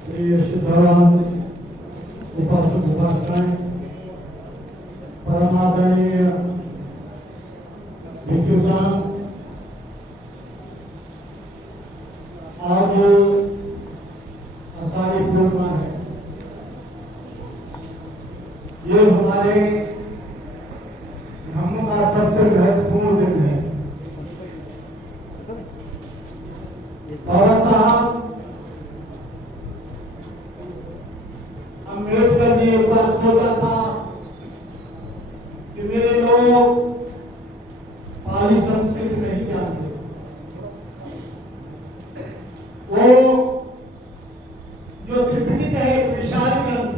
शुद्धावान उपासक उपासनाएं, परमादरणीय भिक्षुसान, आज आषाढ़ी पूर्णिमा है। ये हमारे धर्म का सबसे महत्वपूर्ण दिन है। बाबा साहब अम्बेडकर ने एक बार सोचा था कि मेरे लोग पाली संस्कृत नहीं जानते, वो जो त्रिपिटक है एक विशाल ग्रंथ,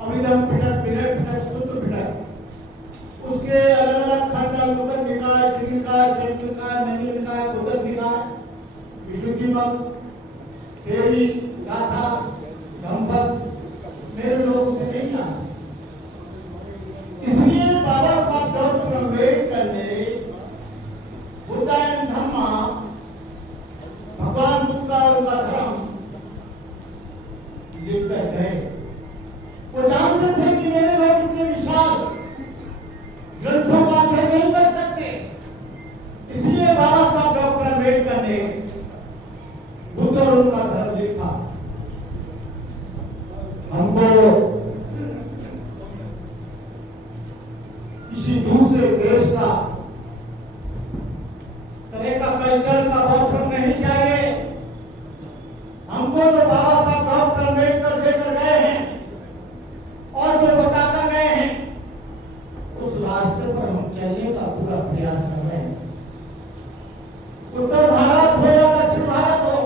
अभिधम पिटक विनय पिटक शुद्ध पिटक, उसके अलग अलग खंड अनुगत निकाय, त्रिनिकाय, शैवनिकाय, नैमिष निकाय, बौद्ध निकाय, विशुद्धि मत, देवी गाथा, धम्मपद मेरे लोगों से नहीं जानते। इसलिए बाबा साहब डॉक्टर अम्बेडकर ने बुद्ध एंड धम्मा, भगवान बुद्ध का उनका धर्म लिख कर गए। वो जानते थे कि मेरे लोग इतने विशाल ग्रंथों का अध्ययन नहीं कर सकते। इसलिए बाबा साहब डॉक्टर अम्बेडकर ने बुद्ध और उनका धर्म लिखा। हमको किसी दूसरे देश का तरह का कल्चर का बौद्धम नहीं चाहिए। हमको जो बाबा साहब डॉक्टर अम्बेडकर देकर गए हैं और जो बताकर गए हैं, उस रास्ते पर हम चलने का पूरा प्रयास कर रहे हैं। उत्तर भारत हो या दक्षिण भारत हो,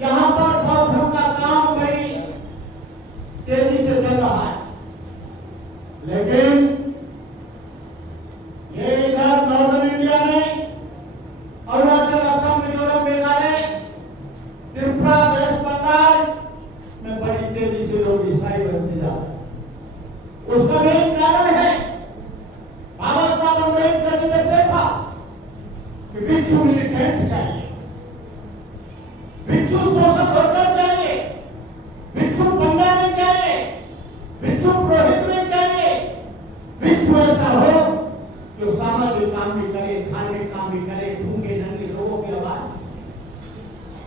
यहाँ पर बौद्धम का काम बड़ी तेजी से चल रहा है। लेकिन ये इधर नॉर्दर्न इंडिया में अरुणाचल, असम, मिजोरम, मेघालय, त्रिपुरा, वेस्ट बंगाल में बड़ी तेजी से लोग ईसाई बनते जा रहे हैं। उसका मेन कारण है बाबा साहब अम्बेडकर ने देखा कि भिक्षु मिलिटेंट चाहिए, भिक्षु शोषक वर्कर चाहिए, भिक्षु पंडा नहीं चाहिए, भिक्षु पुरोहित नहीं चाहिए। भिक्षु ऐसा हो जो सामाजिक काम भी करे, धार्मिक काम भी करे, ढूंढे नंगे लोगों की आवाज,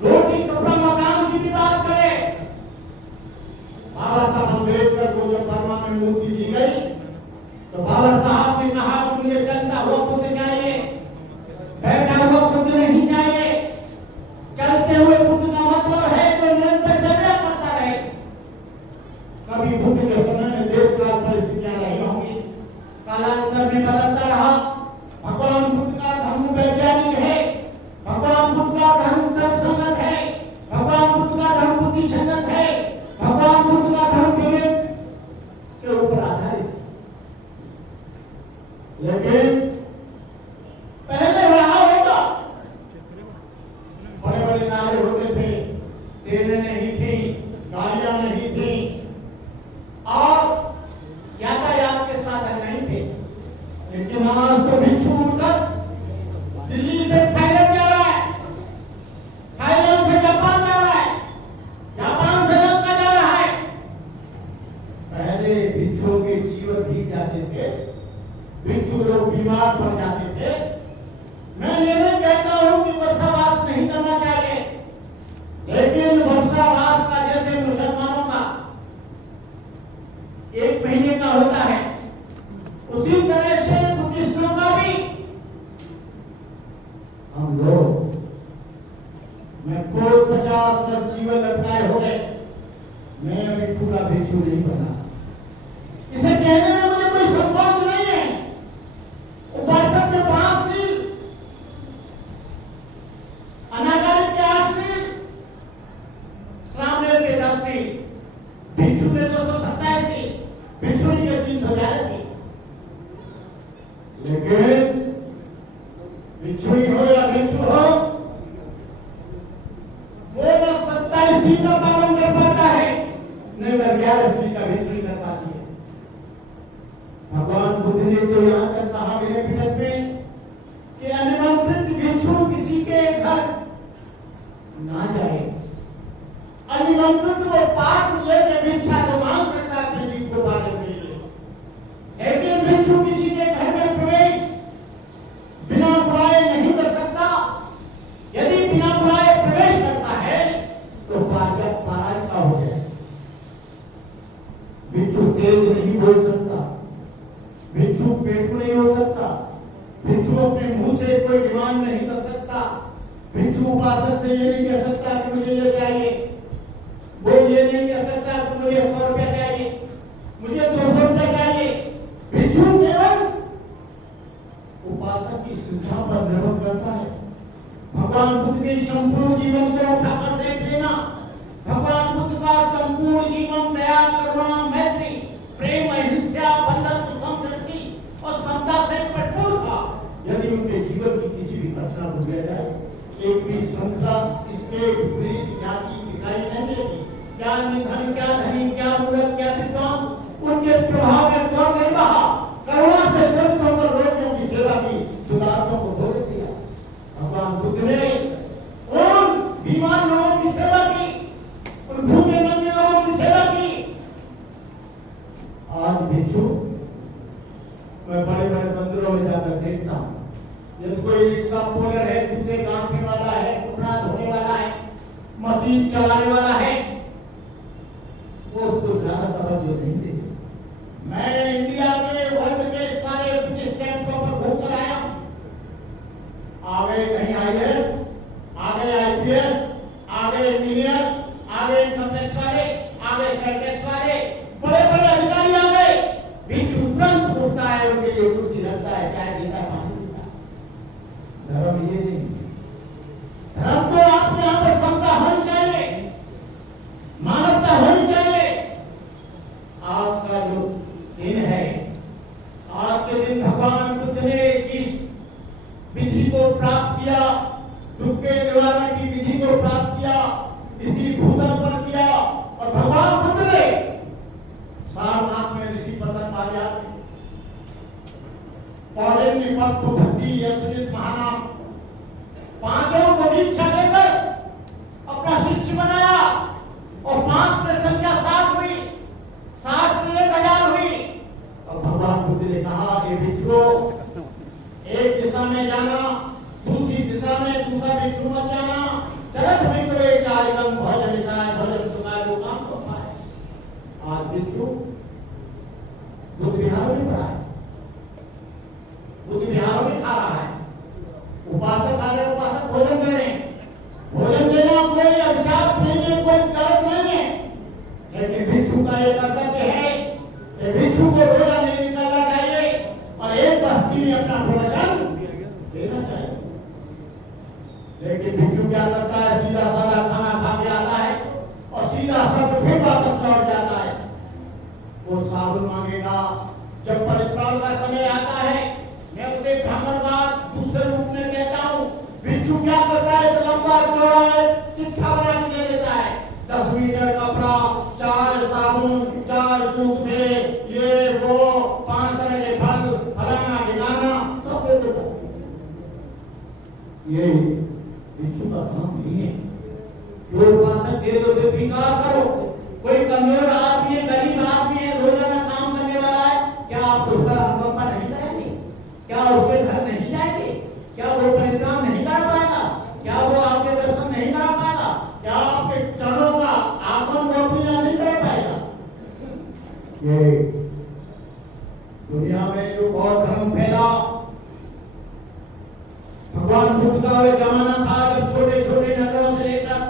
रोटी कपड़ा मकान की भी बात करे। बाबा साहब अम्बेडकर को जब बर्मा में मूर्ति दी गई तो बाबा साहब ने कहा कि मुझे चलता हुआ बुद्ध चाहिए, बैठा हुआ बुद्ध नहीं चाहिए। चलते हुए बुद्ध का मतलब है जो निरंतर चर्या करता रहे। कभी बुद्ध के समय में देश काल परिस्थितियां रही होंगी, कालांतर में बदलता रहा। भगवान बुद्ध का धर्म वैज्ञानिक है, भगवान बुद्ध का धर्म तर्कसंगत है, भगवान बुद्ध का धर्म बुद्धिसंगत है, भगवान बुद्ध का धर्म विवेक के ऊपर आधारित। लेकिन पहले रहा होगा, बड़े बड़े नारे होते थे, ट्रेनें नहीं थी, गाड़ियां नहीं थी और यातायात के साधन नहीं थे। लेकिन आज तो भिक्षु उठकर दिल्ली से थाईलैंड जा रहा है, थाईलैंड से जापान जा रहा है, जापान से लंका जा रहा है। पहले भिक्षुओं के जीवन बीत जाते थे, भिक्षु लोग बीमार पड़ जाते थे। मैं ये नहीं कहता हूं कि वर्षावास नहीं करना चाहिए, लेकिन वर्षावास का जैसे मुसलमानों का 1 महीने का होता है, उसी तरह से बुद्धिस्टों का भी। हम लोग, मैं खुद 50 वर्ष जीवन लटकाए हो गए, मैं अभी पूरा भिक्षु नहीं बना। इसे कहने में मुझे कोई संकोच नहीं है। उपासक के 5 सील, अनागारिक के 8 सील, सामने के 10 सील, भिक्षु के 227 सील, भिक्षुणी के 311 सील। लेकिन भिक्षुणी हो या भिक्षु हो, वो न 27 सील का पालन कर पाता है, न 11 सील का भिक्षुणी कर पाती है। भगवान बुद्ध ने तो यहाँ तक कहा विनय पिटक में कि अनिमंत्रित भिक्षु किसी के घर ना जाए। अनिमंत्रित वो पात्र लेके भिक्षा तो मांग सकता है अपने जीव को पाने के लिए, लेकिन भिक्षु किसी के घर में प्रवेश बिना बुलाए नहीं कर सकता। यदि बिना बुलाए प्रवेश करता है तो पराजिता हो जाए। भिक्षु तेज नहीं बोल सकता, भिक्षु पेटू नहीं हो सकता, भिक्षु अपने मुंह से कोई डिमांड नहीं कर सकता, भिक्षु उपासक से ये नहीं कह सकता कि मुझे ये चाहिए, वो ये नहीं कह सकता कि मुझे 100 रुपया चाहिए, मुझे 200 रुपया चाहिए। भिक्षु केवल उपासक की शिक्षा पर निर्भर करता है। भगवान बुद्ध के संपूर्ण जीवन को उठाकर देख लेना। भगवान बुद्ध का संपूर्ण जीवन दया, करुणा, मैत्री, प्रेम, अहिंसा, बंधुत्व, समदृष्टि और समता से भरपूर था। यदि उनके जीवन की किसी भी घटना को लिया जाए, एक भी संख्या इसके विपरीत जाति दिखाई नहीं देती। क्या निधन, क्या धनी, क्या मूर्ख, क्या विद्वान, उनके प्रभाव में कौन नहीं रहा। करुणा से ग्रस्त होकर रोगियों की सेवा की, दुर्दांतों को धो दिया। भगवान बुद्ध ने उन बीमार लोगों की सेवा की, उन भूखे नंगे लोगों की सेवा की। आज भिक्षु मैं बड़े बड़े मंदिरों में जाकर देखता हूँ, यदि कोई रिक्शा पोलर है, जूते गांठने वाला है, कपड़ा धोने वाला है, मशीन चलाने वाला है, वो उसको ज्यादा तवज्जो नहीं देते। मैं इंडिया के वर्ल्ड के सारे बुद्धिस्ट टेम्पलों पर घूमकर आया हूं। आ गए कहीं IAS, आ गए IPS, आ गए इंजीनियर, आ गए कॉम्प्लेक्स वाले, आ गए सर्कस वाले, बड़े बड़े अधिकारी आ गए। भिक्षु तुरंत पूछता है, उनके लिए कुर्सी रखता है, चाय देता है, पानी देता है। धर्म ये नहीं, धर्म तो आपके यहाँ पर समता होनी चाहिए, मानवता होनी चाहिए। आज का जो दिन है, आज के दिन भगवान बुद्ध ने जिस विधि को प्राप्त किया, दुख के निवारण की विधि को प्राप्त किया, इसी भूतल पर किया। और भगवान बुद्ध ने सारनाथ में ऋषि पतंजलि कौंडिन्य, पक्व, भक्ति, यशस्वी, महानाम पांचों को दीक्षा देकर अपना शिष्य बनाया। और 5 से संख्या 7 हुई, 7 से 1000 हुई। और भगवान बुद्ध ने कहा, ये भिक्षु एक दिशा में जाना, दूसरी दिशा में दूसरा भिक्षु मत जाना। चलत में करे चारिकम भोजन निकाय, भोजन सुखाय, वो काम को पाए। आज भिक्षु बुद्ध विहारों में पड़ा है, बुद्ध विहारों में खा रहा है। उपासक आ रहे, उपासक भोजन दे रहे हैं। भोजन देना कोई अभिशाप नहीं है, कोई गलत नहीं है, लेकिन भिक्षु का ये कर्तव्य है कि भिक्षु को रोजा नहीं निकालना चाहिए और एक बस्ती में अपना प्रवचन देना चाहिए। लेकिन भिक्षु क्या करता है, सीधा साधा खाना खा के आता है और सीधा सब फिर वापस लौट जाता है। वो साबुन मांगेगा। जब परित्राण का समय आता है, मैं उसे ब्राह्मणवाद दूसरे रूप में कहता हूँ। भिक्षु क्या करता है, तो लंबा चौड़ा चिट्ठा बना के दे देता है। 10 मीटर कपड़ा, 4 साबुन, 4 टूथपे, ये वो 5 तरह के फल, फलाना ठिकाना सब दे देता है। ये भिक्षु का काम नहीं है। जो उपासक दे दो उसे स्वीकार करो। कोई कमजोर आदमी है, गरीब आदमी है, रोजाना काम करने वाला है, क्या आप उसका अनुकंपा नहीं करेंगे? क्या उसके घर नहीं जाएंगे? क्या वो परित्राण नहीं कर पाएगा? क्या वो आपके दर्शन नहीं कर पाएगा? क्या आपके चरणों का आगमन गोपनीय नहीं कर पाएगा? ये दुनिया में जो बौद्ध धर्म फैला, भगवान बुद्ध का वो जमाना था जब छोटे छोटे नगरों से लेकर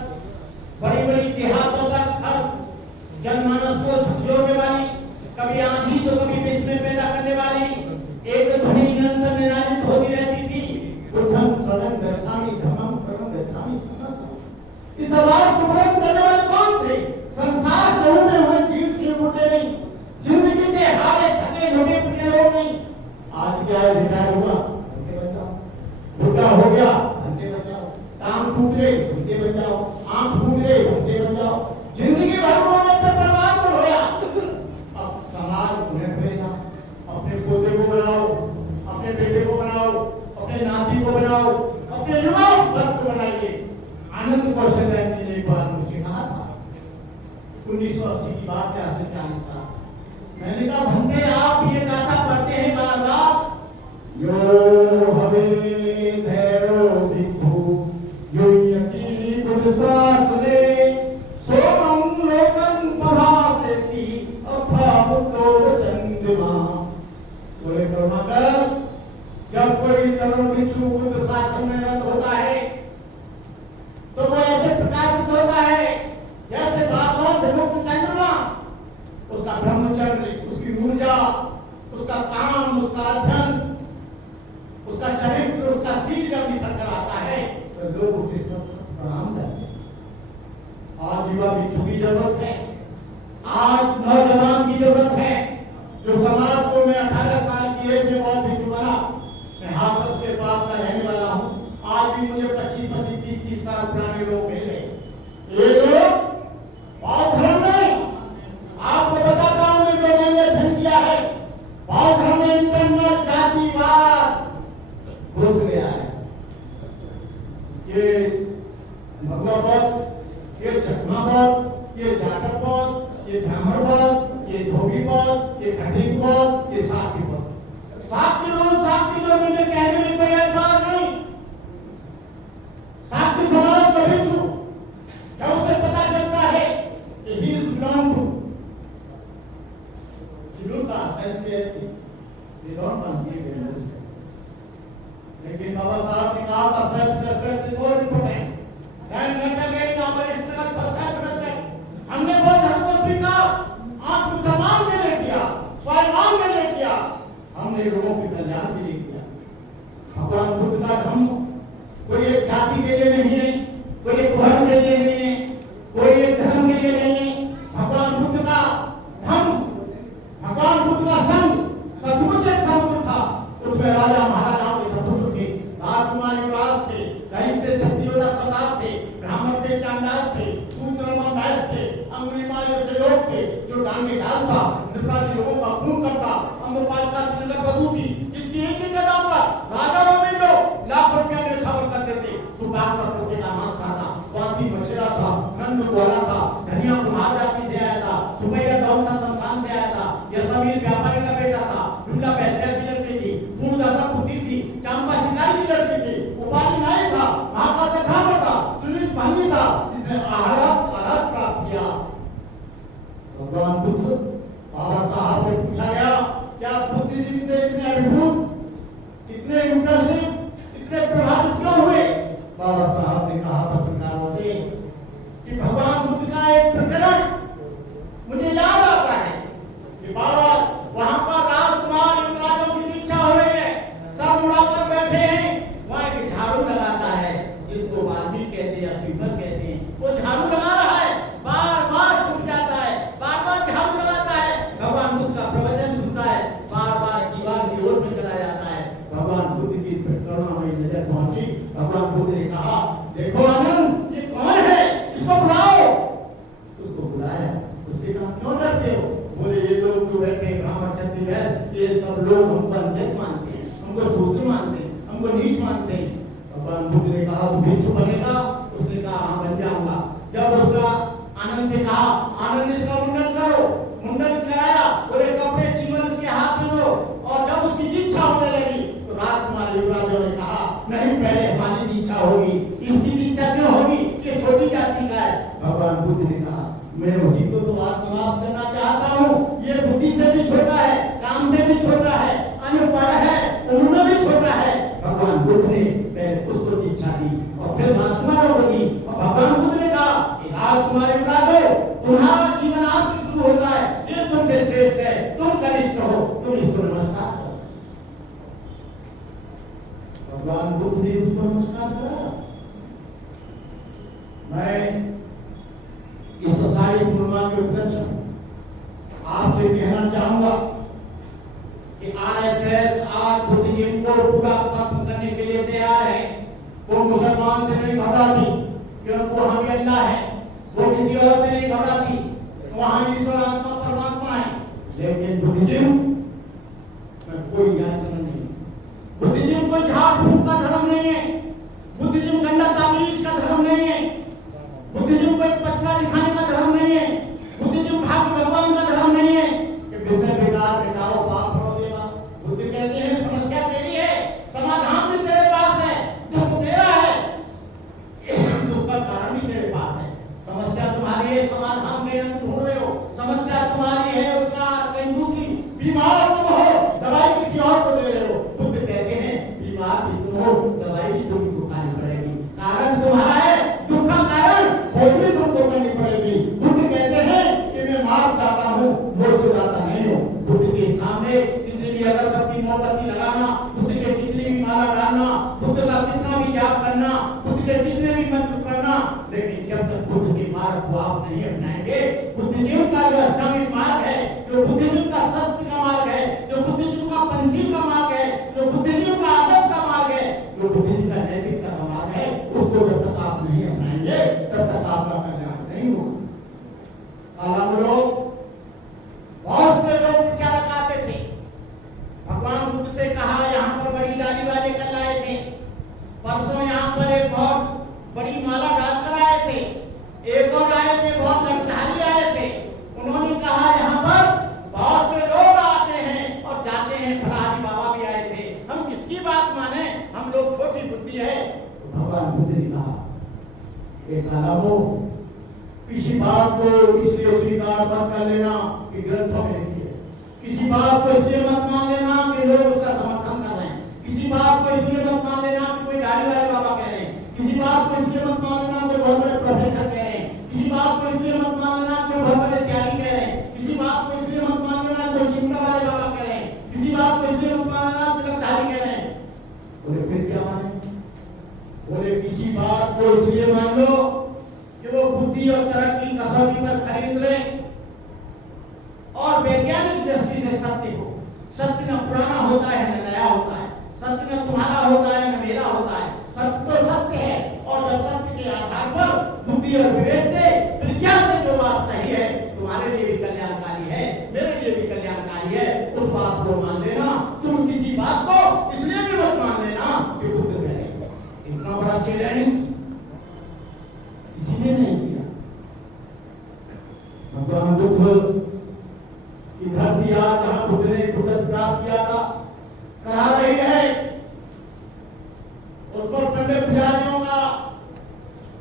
बड़ी बड़ी देहातों तक हर जनमानस को झकझोरने वाली, कभी आंधी तो कभी विश्व में पैदा करने वाली एक ध्वनि निरंतर निनादित होती रहती थी, बुद्धं शरणं गच्छामि, धम्मं शरणं गच्छामि, संघं। इस आवाज को बुलंद करने वाले कौन थे? संसार से उठे हुए जीव से उठे नहीं, जिंदगी से हारे थके लुटे पिटे लोग नहीं। आज क्या है, रिटायर हुआ, धंधे बन जाओ, बुढ़ा हो गया, धंधे बन जाओ, टांग टूट गई, धंधे बन जाओ, आंख फूट गई, धंधे बन जाओ। जिंदगी भर उन्होंने पे बर्बाद कर होया। अब समाज उन्हें भेजना, अपने पोते को बनाओ, अपने बेटे को बनाओ, अपने नाती को बनाओ, अपने युवाओं को बनाइए। आनंद कौशल ने एक बार मुझे कहा था, 1980 की बात है, 40 साल। मैंने कहा भंते आप ये गाथा पढ़ते हैं बार बार, यो हवे धैर्यो भिक्षु यो यकी बुध शास्त्रे सोमं लोकं पभासेति अभावुतो चंद्रमा। बोले कर्माकर, जब कोई तरुण भिक्षु बुद्ध शासन में रत होता है तो वो ऐसे प्रकाशित होता है जैसे बादलों से मुक्त चंद्रमा। उसका ब्रह्मचर्य, उसकी ऊर्जा, उसका काम, उसका अध्ययन, उसका चरित्र, उसका शील जब निकल कर आता है तो लोग उसे सब प्रणाम करते हैं। आज युवा भिक्षु की जरूरत है, आज नौजवान की जरूरत है जो समाज को, मैं 18 साल की एज में बहुत भिक्षु बना, मैं हाथरस के पास का रहने वाला हूँ। आज भी मुझे 25, 30 साल पुराने लोग मिले। ये लोग बौद्ध धर्म में, आपको बताता हूँ मैं जो मैंने अध्ययन किया है, बौद्ध धर्म में इंटरनल जातिवाद घुस गया है। ये भगवा बौद्ध, ये चकमा बौद्ध, ये जाटव बौद्ध, ये ब्राह्मण बौद्ध, ये धोबी बौद्ध, ये खटीक बौद्ध, ये साकी बौद्ध। 7 किलो मुझे कहने में कोई एतबार नहीं। साकी समाज का भिक्षु जब उसे पता चलता है कि ही इज बिलोंग टू चिरुता SC ST, they don't want to give him. लेकिन बाबा साहब ने कहा था self respect is more important than mental gain और स्ट्रगल फॉर सेल्फ रेस्पेक्ट। हमने वो धर्म को सीखा, आत्मसम्मान के लिए किया, स्वाभिमान के लिए किया, हमने लोगों के कल्याण के लिए किया। भगवान बुद्ध का धर्म कोई एक जाति के लिए नहीं है, कोई एक धर्म के लिए नहीं है, कोई एक धर्म के लिए नहीं है। भगवान बुद्ध का धर्म, भगवान बुद्ध का संघ सचमुच एक समुद्र था। उसमें राजा महाराजाओं के समुद्र थे, राजकुमार युवराज थे, दैत्य क्षत्रियों सरदार थे, ब्राह्मण थे, चांडाल थे, शूद्र वैश्य थे, अंगुलीमाल जैसे लोग थे जो डांगे डालता, निरपराधी लोगों का खून करता। अम्रपाल का श्रीनगर बधू थी जिसकी एक ही कदम पर राजा रोमिंदो लाखों रुपया न्यौछावर करते थे। सुभाष का पोते का मांस खाता, स्वाति मछेरा था, नंद गोला था, धनिया कुमार जाति से आया था, सुबैया गौता शमशान से आया था, यशवीर व्यापारी का बेटा था, दुर्गा पैसे की लड़की थी, पूर्णदासा पुत्री थी, चांपा शिकारी की लड़की थी, उपाली नायक था, महाका से ब्राह्मण था, सुनील पांडी था जिसने आहारत प्राप्त किया। भगवान बुद्ध, बाबा साहब से पूछा गया क्या बुद्धिज्म से इतने अभिभूत, इतने इंटरसिव, इतने प्रभावित क्यों हुए? बाबा साहब ने कहा पत्रकारों से कि भगवान बुद्ध का एक प्रकरण मुझे याद आता है कि बाबा वहां पर राजकुमार युवराजों की दीक्षा हो रही है, सब मुड़ाकर बैठे हैं, वहां एक झाड़ू लगाता है जिसको वाल्मीकि कहते हैं, श्रीमद कहते हैं, वो झाड़ू लगा रहा है, बार बार छूट जाता है, बार बार झाड़ू लगाता है, भगवान बुद्ध का प्रवचन सुनता है, बार बार दीवार की ओर में चला जाता है। भगवान बुद्ध की करुणा में नजर पहुंची। भगवान बुद्ध ने कहा देखो आनंद, ये कौन है, इसको बुलाओ। उसको बुलाया, उससे कहा क्यों डरते हो? बोले ये लोग जो बैठे ब्राह्मण क्षत्रिय वैश्य, ये सब लोग हमको अंधेर मानते हैं, हमको शूद्र मानते हैं, हमको नीच मानते हैं। भगवान बुद्ध ने कहा तू भिक्षु बनेगा? उसने कहा हाँ बन जाऊंगा। जब उसका आनंद से कहा आनंद इसका मुंडन करो, मुंडन कराया, बोले कपड़े चिमन उसके हाथ में दो, और जब उसकी दीक्षा होने लगी तो राजकुमार युवराजों ने कहा नहीं पहले हमारी दीक्षा होगी, इसकी दीक्षा क्यों होगी, ये छोटी जाति का है। भगवान बुद्ध ने कहा मैं उसी को तो आज समाप्त करना चाहता हूँ, ये बुद्धि से भी छोटा है, काम से भी छोटा है, अनपढ़ है, उम्र में भी छोटा है। भगवान बुद्ध ने पहले उसको दीक्षा दी और फिर राजकुमारों को दी। और भगवान बुद्ध ने कहा कि राजकुमार युवराजों तुम्हारा जीवन आज से शुरू होता है, ये तुमसे श्रेष्ठ है, तुम कनिष्ठ हो, तुम इसको नमस्कार करो। भगवान बुद्ध ने उसको नमस्कार करा। मैं इस सारी पूर्णिमा के उपलक्ष्य आपसे कहना चाहूंगा कि आरएसएस आज बुद्धिज्म को पूरा खत्म करने के लिए तैयार है। वो मुसलमान से नहीं घबराती कि उनको हम अल्लाह है, वो किसी और से नहीं घबराती, वहां ईश्वर आत्मा परमात्मा है। लेकिन बुद्धिज्म में कोई याचना नहीं, बुद्धिज्म कोई झाड़ फूक का धर्म नहीं है, बुद्धिज्म गंदा ताबीज का धर्म नहीं है, बुद्धिज्म कोई पत्थर दिखाने का धर्म नहीं है, समाधान भी तेरे पास है। समस्या तुम्हारी है, समाधान कहीं तुम ढूंढ रहे हो। समस्या तुम्हारी है, उसका कहीं दूसरी। बीमार तुम हो, दवाई किसी और को दे रहे हो। बुद्ध कहते हैं बीमार भी तुम हो, दवाई भी तुमको खानी पड़ेगी। कारण तुम्हारा है, दुख का कारण खोज भी तुमको करनी पड़ेगी। बुद्ध कहते हैं कि मैं मार्ग दाता हूँ, मोक्ष दाता नहीं हूँ। बुद्ध के सामने कितनी भी अगरबत्ती मोमबत्ती लगाना, बुद्ध के कितनी भी माला डालना, बुद्ध का कितना भी जाप करना, बुद्ध के कितने भी मंत्र पढ़ना, लेकिन जब तक बुद्ध के मार्ग को आप नहीं अपनाएंगे, बुद्धिज्म का जो अष्टांगिक मार्ग है, जो बुद्धिज्म का सत्य का मार्ग है, जो बुद्धिज्म का पंचशील का मार्ग है, जो बुद्धिज्म का आदर्श का मार्ग है, जो बुद्धिज्म का नैतिकता का मार्ग है, उसको जब तक आप नहीं अपनाएंगे तब तक आपका कल्याण नहीं होगा। लोग बहुत से लोग विचारक आते थे, भगवान बुद्ध से कहा यहाँ पर बड़ी डाली वाले कल आए थे, परसों यहाँ पर एक बहुत बड़ी माला डालकर आए थे, एक और आए थे बहुत लठधारी आए थे। उन्होंने कहा यहाँ पर बहुत से लोग आते हैं और जाते हैं, फलाहारी बाबा भी आए थे, हम किसकी बात माने, हम लोग छोटी बुद्धि है। तो भगवान बुद्ध ने कहा किसी बात को इसलिए स्वीकार मत कर लेना कि ग्रंथों में लिखी है, किसी बात को इसलिए मत मान लेना कि लोग उसका समर्थन कर रहे हैं, किसी बात को इसलिए मत मान लेना कि कोई दाढ़ी वाले बाबा कह रहे हैं, किसी बात को इसलिए मत मान लेना कोई बहुत बड़े प्रोफेसर कह रहे हैं, किसी बात को इसलिए मत मान लेना कोई बहुत बड़े त्यागी कह रहे हैं, किसी बात को इसलिए मत मान लेना कोई चिंता वाले बाबा कह रहे हैं, किसी बात को इसलिए मत मान लेना कोई लखधारी कह रहे हैं। बोले फिर क्या माने? बोले किसी बात को इसलिए मान लो कि वो बुद्धि और तरक्की कसौटी पर खरीद ले और वैज्ञानिक दृष्टि से सत्य हो। सत्य न पुराना होता है न नया होता है, सत्य न तुम्हारा होता है न मेरा होता है, सत्य तो सत्य है। और जब सत्य के आधार पर बुद्धि और विवेक दे, प्रज्ञा से जो बात सही है, तुम्हारे लिए भी कल्याणकारी है, मेरे लिए भी कल्याणकारी है, उस बात को मान लेना। तुम किसी बात को इसलिए भी मत मान लेना कि बुद्ध कह रहे हैं। इतना बड़ा चैलेंज किसी ने नहीं किया। भगवान बुद्ध की धरती आज जहां बुद्ध ने बुद्ध प्राप्त किया था, करा रही है, उस पर पंडित पुजारियों का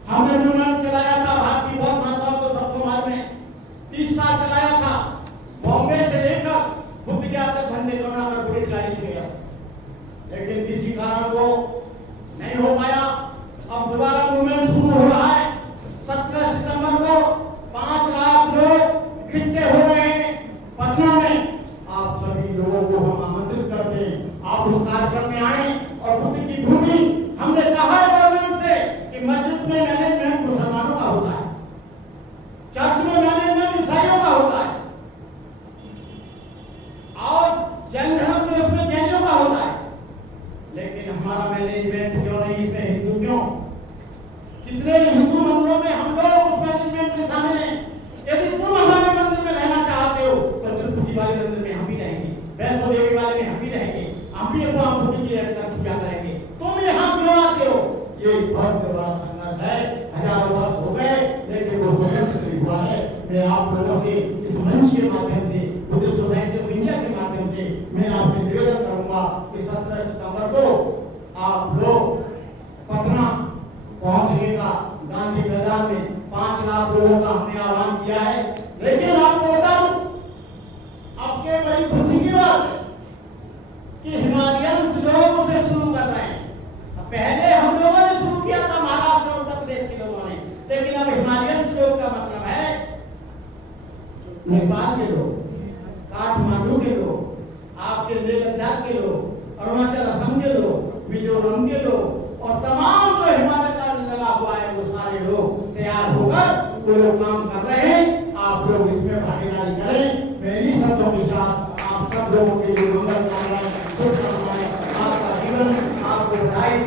हमने मूवमेंट चलाया था। भारतीय बौद्ध भाषा को सबको मालूम है, 30 साल चलाया था। बॉम्बे से लेकर बुद्ध गया तक बंदे कोरोना पर बुलेट गाड़ी से गया, लेकिन किसी कारण वो नहीं हो पाया। अब दोबारा मूवमेंट शुरू हो रहा है। 17 सितंबर को 5 लाख लोग इकट्ठे हो रहे हैं पटना में। आप सभी लोगों को हम आमंत्रित करते हैं, आप उस कार्यक्रम में आए। और बुद्ध की भूमि, हमने कहा है गवर्नमेंट से कि मस्जिद में मैनेजमेंट मुसलमानों का होता है, चर्च में मैनेजमेंट ईसाइयों का होता है, और जैन धर्म में उसमें जैनियों का होता है, लेकिन हमारा मैनेजमेंट क्यों नहीं, इसमें हिंदू क्यों? कितने हिंदू मंदिरों में हम लोग उस मैनेजमेंट में शामिल हैं। यदि तुम हमारे मंदिर में रहना चाहते हो तो तिरुपति वाले मंदिर में हम भी रहेंगे, वैष्णो देवी वाले में हम भी रहेंगे, हम भी भगवान बुद्ध की पूजा करेंगे। तुम यहाँ क्यों आते हो? ये बहुत बड़ा संघर्ष है, हजारों वर्ष हो गए, लेकिन वो स्वतंत्र नहीं हुआ है। मैं आप लोगों से इस मंच के माध्यम से, बुद्ध सोसाइटी ऑफ इंडिया के माध्यम से मैं आपसे निवेदन करूंगा कि 17 सितंबर को आप लोग पटना पहुंचेगा। गांधी मैदान में 5 लाख लोगों का हमने आह्वान किया है। लेकिन आपको बता दूं, आपके बड़ी खुशी की बात है कि हिमालयन लोगों से शुरू कर रहे हैं। पहले हम लोगों ने शुरू किया था, महाराष्ट्र और उत्तर प्रदेश के लोगों ने, लेकिन अब हिमालयन लोग का मतलब है नेपाल के लोग, काठमांडू के लोग, आपके लेह लद्दाख के लोग, अरुणाचल असम के लोग, मिजोरम के लोग, और तमाम जो हिमालय का लगा हुआ है वो सारे लोग तैयार होकर वो लोग काम कर रहे हैं। आप लोग इसमें भागीदारी करें। मैं इन्हीं शब्दों के साथ आप सब लोगों के लिए मंगल कामनाएं, शुभकामनाएं, आपका जीवन आपको बधाई।